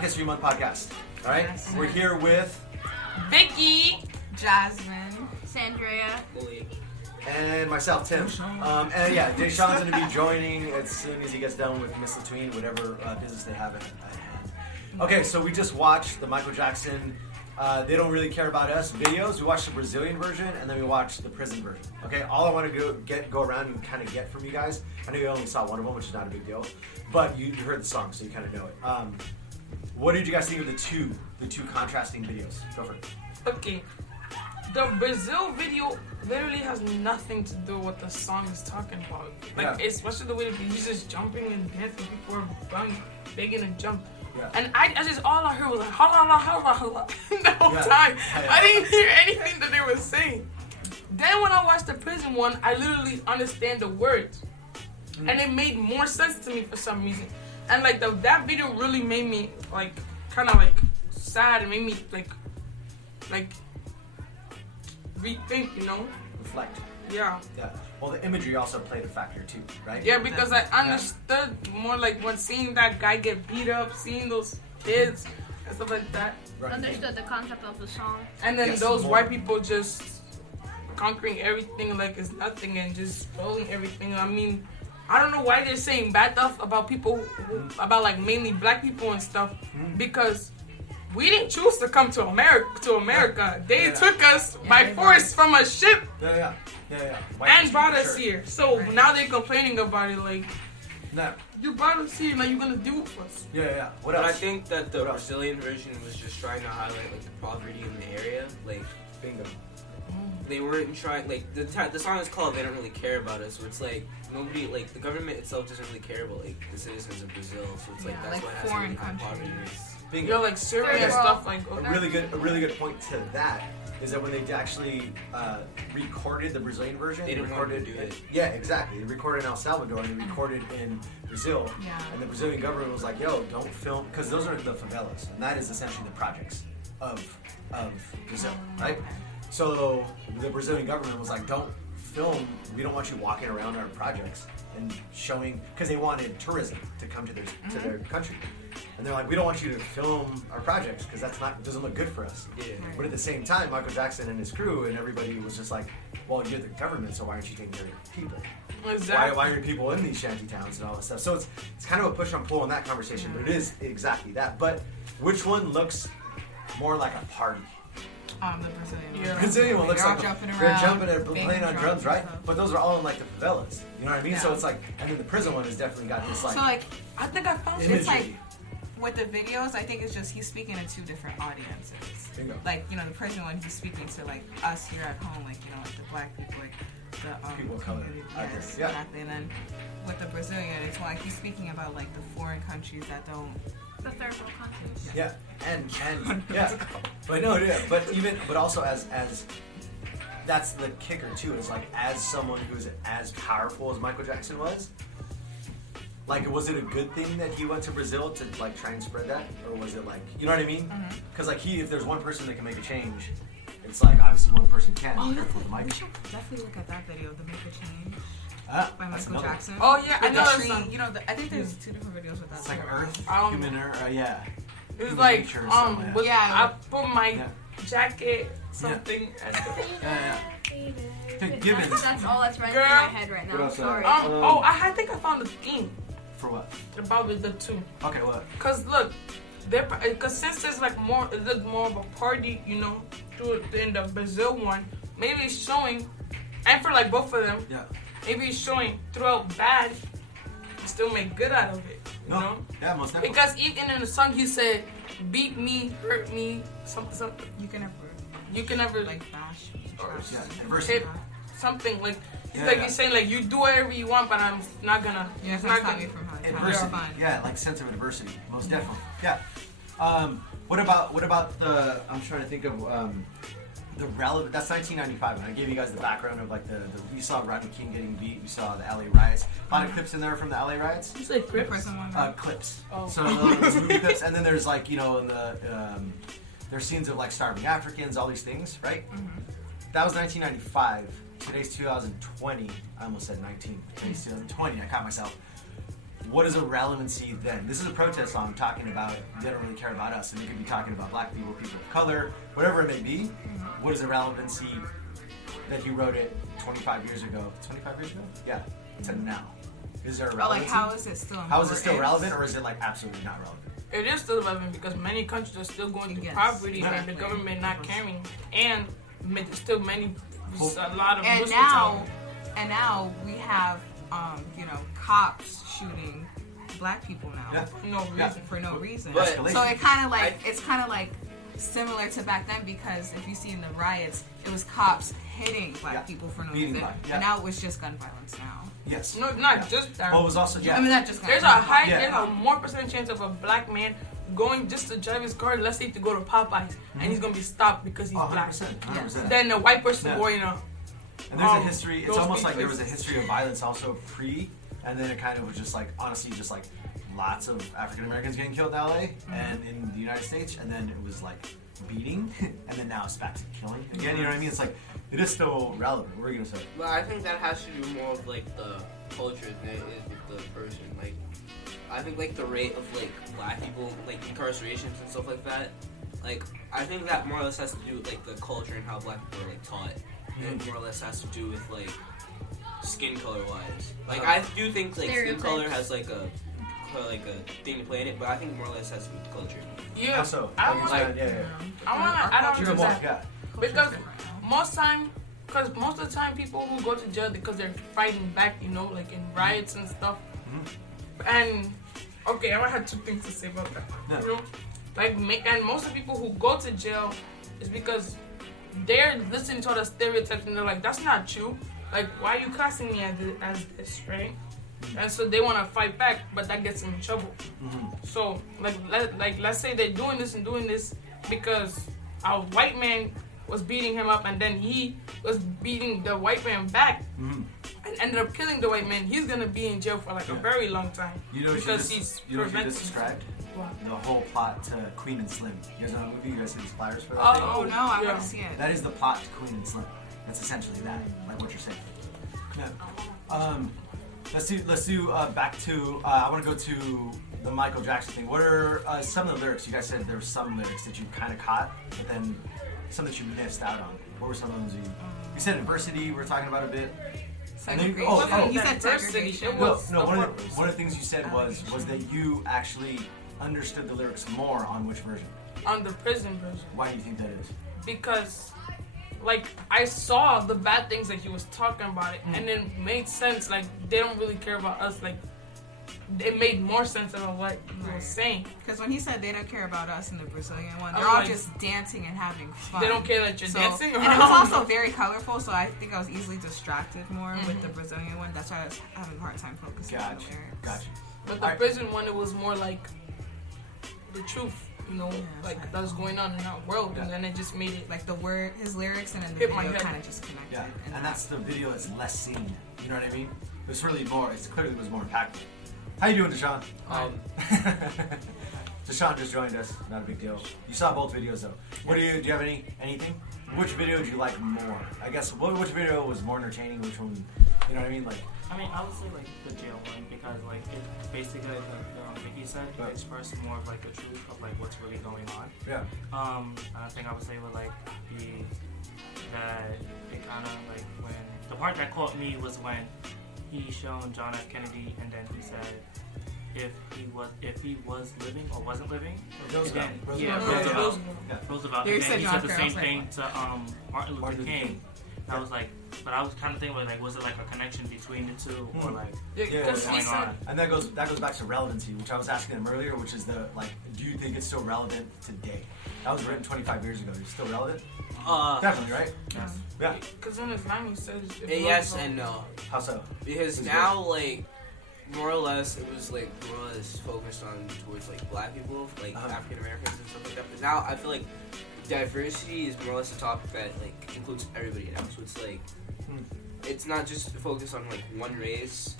Black History Month podcast. All right, Yes. we're here with Vicky, Jasmine, Sandrea, and myself, Tim. And yeah, Deshaun's going to be joining as soon as he gets done with Miss Latween, whatever business they have at hand. Okay, so we just watched the Michael Jackson They Don't Really Care About Us videos. We watched the Brazilian version, and then we watched the prison version. Okay, all I want to go around and kind of get from you guys. I know you only saw one of them, which is not a big deal, but you heard the song, so you kind of know it. What did you guys think of the two contrasting videos? Go for it. okay. The Brazil video literally has nothing to do with what the song is talking about. Like, Yeah. especially the way that he's just jumping and dancing. People are begging to jump. Yeah. And I just, all I heard was like, holla, holla, holla, holla, the whole Yeah. time. Yeah. I didn't hear anything that they were saying. Then when I watched the prison one, I literally understand the words. And it made more sense to me for some reason. And like that video really made me like kind of like sad. It made me like rethink, you know? Reflect. Yeah. Yeah. Well, the imagery also played a factor too, right? Yeah, because I understood more like when seeing that guy get beat up, seeing those kids and stuff like that. Right. Understood the concept of the song. And then Yes, those more. white people just conquering everything like it's nothing and just rolling everything. I mean, I don't know why they're saying bad stuff about people, about like mainly black people and stuff, because we didn't choose to come to America. They Yeah. took us by force from a ship Yeah. White and history brought for us sure. here. So now they're complaining about it like, No. you brought us here, now you're gonna do it for us. Yeah. What But I else? think that the What else? Brazilian version was just trying to highlight like the poverty in the area. Like Bingo. they weren't trying. Like the song is called "They Don't Really Care About Us," where it's like nobody, like the government itself doesn't really care about like the citizens of Brazil. So it's like Yeah, that's like why it has foreign really high poverty countries. rates. Bingo. You're like Syria and Third stuff world. like, A really good point to that is that when they actually recorded the Brazilian version, They didn't want to do it. Yeah, exactly. They recorded in El Salvador and they recorded in Brazil. Yeah. And the Brazilian government was like, "Yo, don't film," because those are the favelas, and that is essentially the projects of Brazil, right? So the Brazilian government was like, "Don't film. We don't want you walking around our projects and showing," because they wanted tourism to come to their country. And they're like, "We don't want you to film our projects because it doesn't look good for us." Yeah. But at the same time, Michael Jackson and his crew and everybody was just like, "Well, you're the government, so why aren't you taking care of your people? exactly. Why are your people in these shanty towns and all this stuff?" So it's kind of a push and pull in that conversation, but it is exactly that. But which one looks more like a party? the Brazilian one. Yeah. The Brazilian one looks They're all like jumping they're around, jumping and banging playing on drums, right? and stuff. But those are all in like the favelas. You know what I mean? So Yeah. it's like, and then the prison one has definitely got this like, So like I think I found imagery. it. it's like with the videos, I think it's just he's speaking to two different audiences. Bingo. Like, you know, the prison one, he's speaking to like us here at home, like, you know, like the black people, like the People of color. community. I agree. Yes, Yeah. exactly. And then with the Brazilian, it's like he's speaking about like the foreign countries that don't. The third world countries. Yeah, and yeah, but also as that's the kicker too, is like as someone who's as powerful as Michael Jackson was, like was it a good thing that he went to Brazil to like try and spread that, or was it like, you know what I mean? Because like if there's one person that can make a change, it's like obviously one person can. Oh, Careful with the we mic. should definitely look at that video, The Make a Change by That's Michael another one. Jackson. Oh yeah, I With know the it's tree, like, you know, I think there's two different videos with that. It's like too. Earth, Um, yeah. it's Human like nature or something, with, yeah. I put my Yeah. jacket something at the Yeah. Gibbons. That's all that's running Girl. through my head right What now. else, Sorry. I think I found a theme For what? about the two. Okay, what? Cause look, cause since there's like more, it looked more of a party, you know, in the Brazil one. Maybe it's showing, and for like both of them, Yeah. maybe it's showing throughout bad, you still make good out of it, you know. Yeah, most definitely. Because even in the song he said, "Beat me, hurt me, something. You can never You can never like bash me, Or- trash Yeah, me. adversity. hit something like." It's Yeah, like yeah. you're saying, like, you do whatever you want, but I'm not gonna. Yeah, it's it's not gonna. me from having Adversity. fun. Yeah, like sense of adversity. Most definitely. Yeah. What about the? I'm trying to think of the relevant. That's 1995, and I gave you guys the background of like the you saw Rodney King getting beat. You saw the LA riots. A lot of clips in there from the LA riots. You say The Crips? person one. Clips. Oh. So those movie clips, and then there's like, you know, in the there's scenes of like starving Africans, all these things, right? That was 1995. Today's 2020. I almost said 19. Today's 2020. I caught myself. what is a relevancy then? This is a protest song talking about they don't really care about us, and they could be talking about black people, people of color, whatever it may be. What is the relevancy that he wrote it 25 years ago? 25 years ago? Yeah, to now. Is there a But relevancy? like, how is it still? How is it still important? relevant, or is it like absolutely not relevant? It is still relevant because many countries are still going through Yes, poverty and exactly. the government not caring, and still many, a lot of And Muslims now, out. we have, cops shooting black people now Yeah. For no Yeah. reason. for no reason. But- Escalation. So it kind of like it's kind of like similar to back then, because if you see in the riots, it was cops hitting black Yeah. people for no Beating reason, black, yeah. and now it was just gun violence now. Yes. No, not just that. Well, it was also I mean, that just There's a Yeah. there's a more percent chance of a black man going just to drive his car, let's say to go to Popeyes, and he's gonna be stopped because he's Oh, black. 100%. 100%. Then a white person Yeah. going up. And there's a Um, history. It's those almost big like there was a places. history of violence also pre, and then it kind of was just like honestly just like lots of African Americans getting killed in LA and in the United States, and then it was like beating, and then now it's back to killing again. You know what I mean? It's like it is still relevant. What are you gonna say? But I think that has to do more with like the culture than it is with the person. Like, I think like the rate of like black people like incarcerations and stuff like that. Like, I think that more or less has to do with like the culture and how black people are like taught. And it more or less has to do with like skin color wise. Like, I do think like skin color Stereotypes. has like a thing to play in it, but I think more or less has to do with culture. Yeah. How so? I How you wanna, saying? Yeah. I wanna add on You to know more. that. Yeah. Because most of the time people who go to jail because they're fighting back, like in riots and stuff. And okay, I had two things to say about that. Yeah. And most of the people who go to jail is because they're listening to all the stereotypes and they're like, that's not true. Like, why are you classing me as this, right? And so they want to fight back, but that gets them in trouble. So, let's say they're doing this because a white man was beating him up, and then he was beating the white man back, and ended up killing the white man. He's gonna be in jail for a very long time. You know what because you he's just, you know what you preventing. just described? What? The whole plot to Queen and Slim. You guys know that movie? You guys see these flyers for that? Oh, thing? Oh no, I Yeah. want to see it. That is the plot to Queen and Slim. That's essentially that, like what you're saying. Yeah. Let's do back to. I want to go to the Michael Jackson thing. What are some of the lyrics? You guys said there were some lyrics that you kind of caught, but then some that you missed out on. What were some of those you said adversity? We were talking about a bit. And then- Segregation. He said Diversity. segregation. It No, was no. the One of words. the things you said was that you actually understood the lyrics more on which version. On the prison version. Why do you think that is? Because I saw the bad things that he was talking about it, and it made sense. Like, they don't really care about us. Like, it made more sense about what he was saying. Because when he said they don't care about us in the Brazilian one, they're I'm all like, just dancing and having fun. They don't care that you're dancing. And it was also very colorful, so I think I was easily distracted more with the Brazilian one. That's why I was having a hard time focusing on the lyrics. Gotcha. But the Alright. prison one, it was more like the truth, that was going on in our world, Yeah. and then it just made it Like his lyrics, and then the Hit my video head. kind of just connected. Yeah, and that's the video that's less seen. You know what I mean? It's really more. It's clearly was more impactful. How you doing, Deshaun? Deshaun just joined us. Not a big deal. You saw both videos though. What do you have anything? Which video did you like more? I guess which video was more entertaining? Which one? You know what I mean? Like I mean, I would say like the jail one because like it basically like Vicky said, it Right. expressed more of like the truth of like what's really going on. yeah. I think I would say would like be that it kind of like when the part that caught me was when he shown John F. Kennedy and then he said if he was living or wasn't living. Roosevelt. Again, Roosevelt. yeah, Roosevelt. Roosevelt. Yeah. Roosevelt. They And said then he John said the F. same I was thing to Martin Luther King. Yeah. I was like, but I was kind of thinking like, was it like a connection between the two or like? because Yeah, he yeah. said And that goes back to relevancy, which I was asking him earlier, which is do you think it's still relevant today? That was written 25 years ago. Is it still relevant? Definitely, right? Yes. Yeah. because in his line he says Yes and no. How so? Because It's now, like, more or less, it was like more or less focused on towards like black people, like Uh-huh. African Americans and stuff like that. But now I feel like diversity is more or less a topic that like includes everybody now. So it's like it's not just focused on like one race,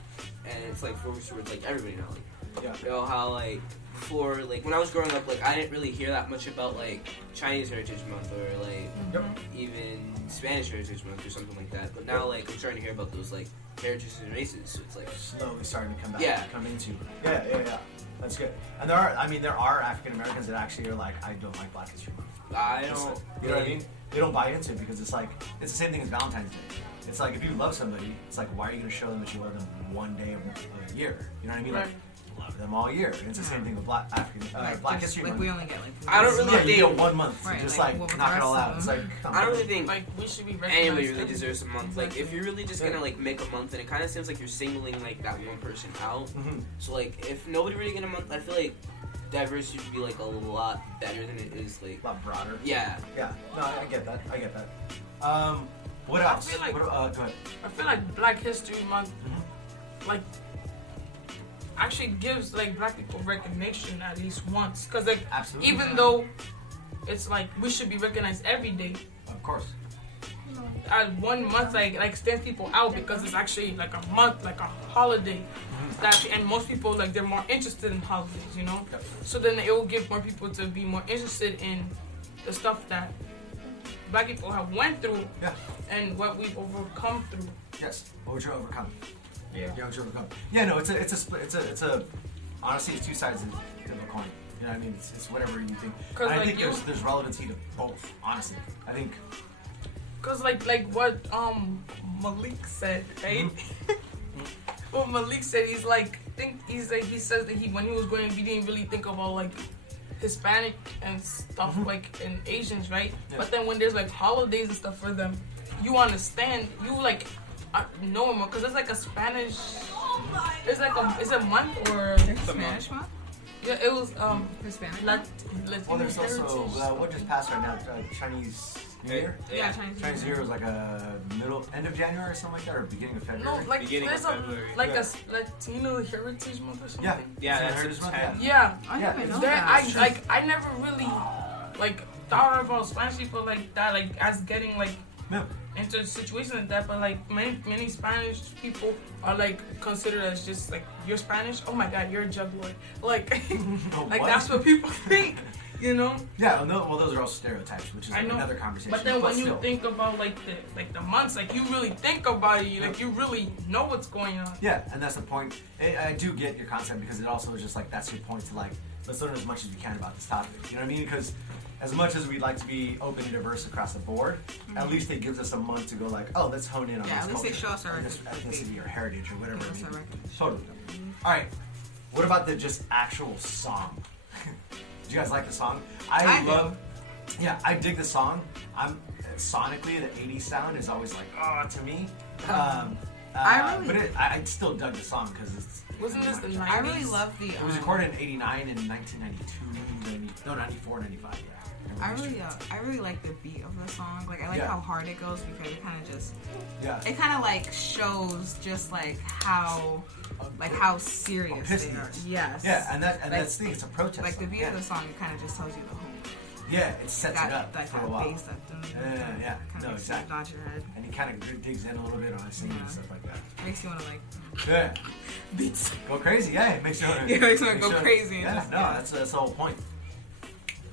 and it's like focused towards like everybody now. Like, Yeah. you know how like before, like when I was growing up, like I didn't really hear that much about like Chinese Heritage Month or like Yep. even Spanish Heritage Month or something like that. But now like I'm starting to hear about those like heritage and races. So it's like slowly starting to come back. Yeah. Come into. Yeah. That's good. And there are African Americans that actually are like, I don't like Black History Month. I It's don't. like- you know what I mean? They don't buy into it because it's like it's the same thing as Valentine's Day. It's like if you love somebody, it's like why are you going to show them that you love them one day of the year? You know what I mean? Right. Like love them all year. And it's the same thing with Black Just, History like Month. we only get like. I don't really yeah, you think- get 1 month to Right, just like, like, what was knock the it all rest out. of It's them? like come I don't on. really think Like we should be recognized. anybody really every- deserves a month. Like if you're really just gonna like make a month, then it kind of seems like you're singling like that one person out. Mhm. So like if nobody really get a month, I feel like diversity should be like a lot better than it is. Like A lot broader. yeah, Yeah. No, I get that. What I else? feel like- Go ahead. I feel like Black History Month, like, actually gives like Black people recognition at least once. Cause like Absolutely. even though it's like we should be recognized every day, Of course. at 1 month like stands people out because it's actually like a month, like a holiday. That and most people like they're more interested in holidays, you know. Yep. So then it will give more people to be more interested in the stuff that Black people have went through Yeah. and what we've overcome through. Yes. What would you overcome? Yeah. Yeah, what you overcome? Yeah, no, it's a split. It's a honestly, it's two sides of a coin. You know what I mean? It's whatever you think. 'Cause, And I like, think you- there's relevancy to both. Honestly, I think. Cause like what Malik said, right? What Malik said, he says that when he was going, he didn't really think about like Hispanic and stuff like and Asians, right? Yeah. But then when there's like holidays and stuff for them, you understand, you like know more because it's like a Spanish. It's like it's a month or Spanish month? yeah, it was Hispanic? Latino Well, there's also heritage. what just passed right now, Chinese New Year. Yeah, Chinese. Chinese New Year was like a end of January or something like that, or beginning of February. No, like Beginning there's of a February. like Yeah. a Latino Heritage Month or something. Yeah. yeah, It's that's Heritage a Month, ten. Yeah. I Yeah, didn't even it's know That that. I never really like thought about Spanish people like that, like as getting like No. into situations like that, but like many Spanish people are like considered as just like you're Spanish. Oh my God, you're a juggler. Like, like What? that's what people think, you know. Yeah, no, well, those are all stereotypes, which is I like know. another conversation. But then when you still. think about like the months, like you really think about it, like you really know what's going on. Yeah, and that's the point. I do get your concept because it also is just like that's your point to like let's learn as much as we can about this topic. You know what I mean? Because as much as we'd like to be open and diverse across the board, at least it gives us a month to go like, oh, let's hone in on Yeah, this at least they culture, show us our or this ethnicity or heritage or whatever. Give it us may our be. recognition. Totally. All right. What about the just actual song? Did you guys like the song? I do. love. Yeah, I dig the song. I'm sonically the '80s sound is always like, oh, to me. I really- But I still dug the song because it's. Wasn't this the 90s? I really love the. It was recorded in '89 and 1992, 94, 95. Yeah. I really like the beat of the song. Like I like Yeah. how hard it goes because it kind of just Yeah. it kind of like shows just like how serious pissed they he are. is. Yes. Yeah, and Like- that's the thing. It's a protest. Like the song. beat yeah. of the song, it kind of just tells you the whole. Yeah, it sets it up that for a kind while. of bass that Yeah. kind No, of exactly. nod your head. And he kind of digs in a little bit on his singing and Yeah. stuff like that. Makes you want to like Yeah. beats. Go crazy, yeah. It makes you Yeah, it makes you wanna go crazy and Yeah, just- no, yeah. that's the whole point.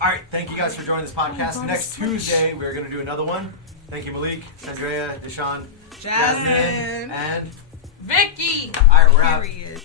All right, thank you guys for joining this podcast. God, Next switch. Tuesday, we're going to do another one. Thank you, Malik, Sandrea, Deshaun, Jasmine. and Vicky. all right, we're out. Period.